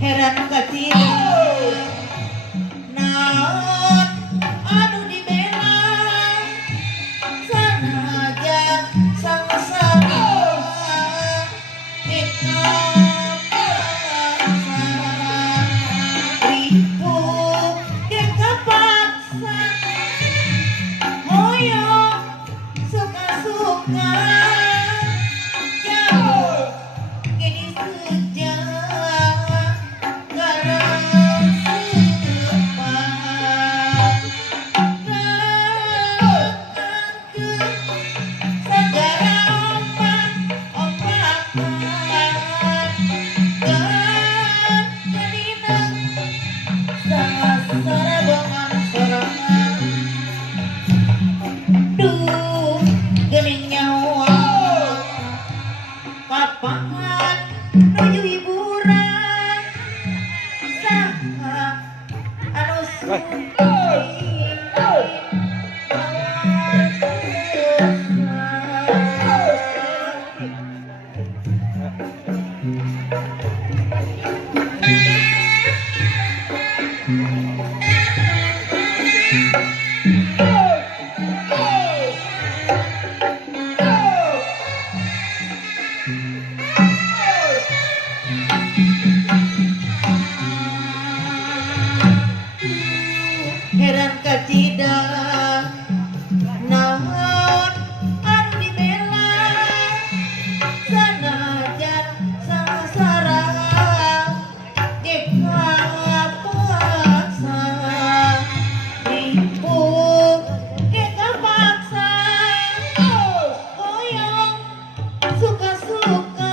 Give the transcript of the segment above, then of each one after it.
Heran kecil, naon heran katidak naon anu dibela sanajan sangsara gekapaksa ribu gekapaksa hoyong suka-suka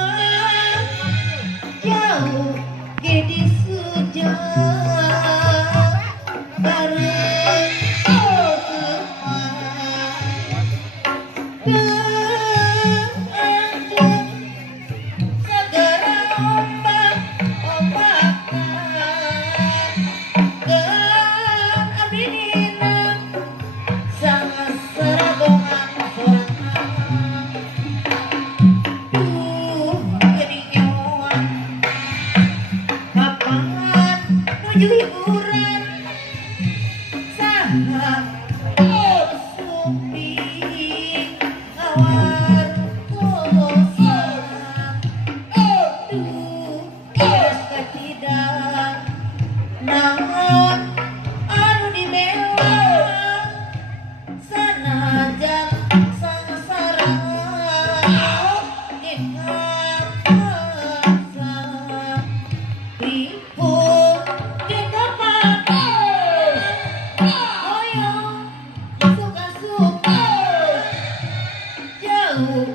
jauh gedi sujud bareng segera ombak-ombakan abdi dina sangat seragongan sorangan geuning nyahoan kapan nuju hiburan saha supi awar tolosan beres katidak naon anu dibela sanajan sangsara gekapaksa ribut gekapaksa hoyong suka-suka jauh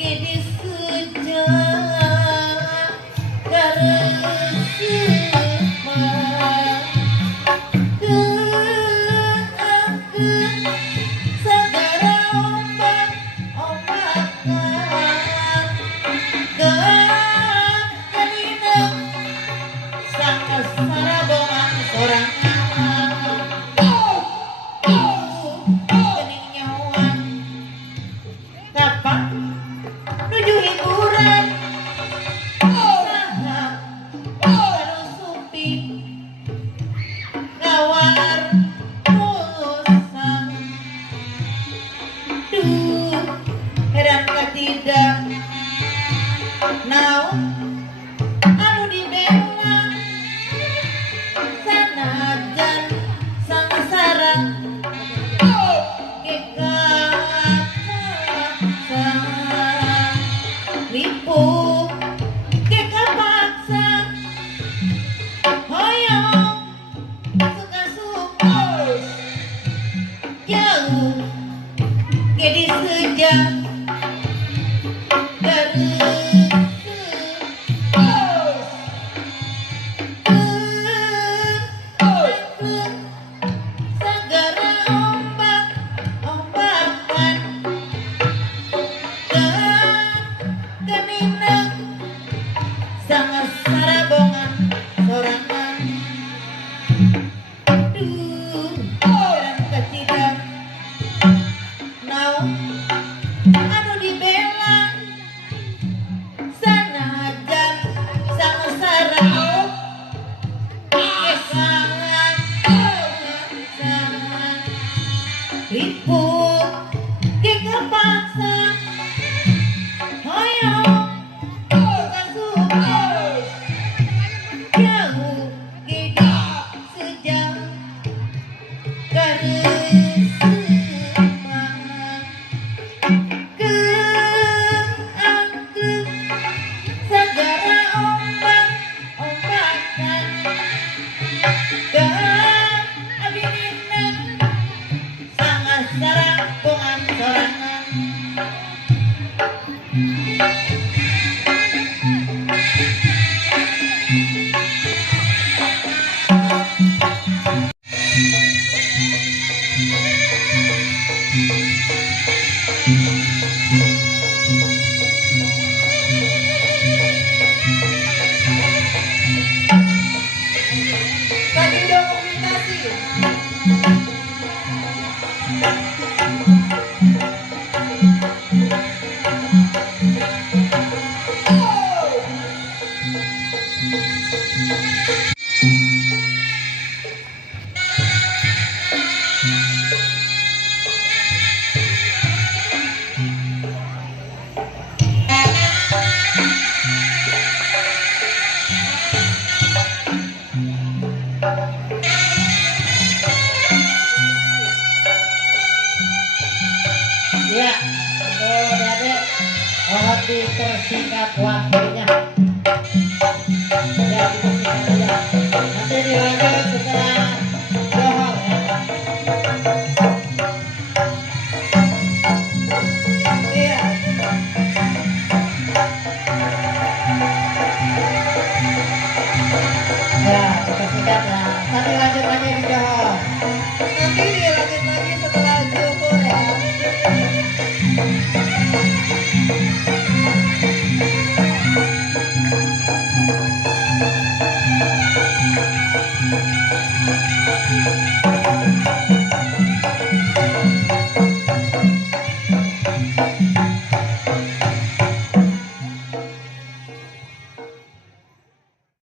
gedi sejak kareseupa geungkeun segara ombak-ombakan geuning sangat sarabongan sorangan geuning nyahoan kapan nuju hiburan saha baru supi ngawar tulusan heran katidak naon anu dibela sanajan sangsara gekapaksa ribu gekapaksa hoyong suka-suka jauh gedi sejak segera ombak-ombakan geuning sangat sarabongan sorangan heran katidak naon anu dibela sanajan sangsara gekapaksa ribut gekapaksa hoyong suka-suka jauh gedi sejak kareseupa geungkeun segara ombak-ombakan abdi dina sangat sarapongan sorangan tadi dokumentasi lebih tersingkat waktunya. Ya, dipersingkat aja. Nanti dilanjut setelah Johor ya. Iya. Ya, dipersingkat ya. Nanti lanjut lagi di Johor. Nanti dilanjut lagi setelah Johor ya.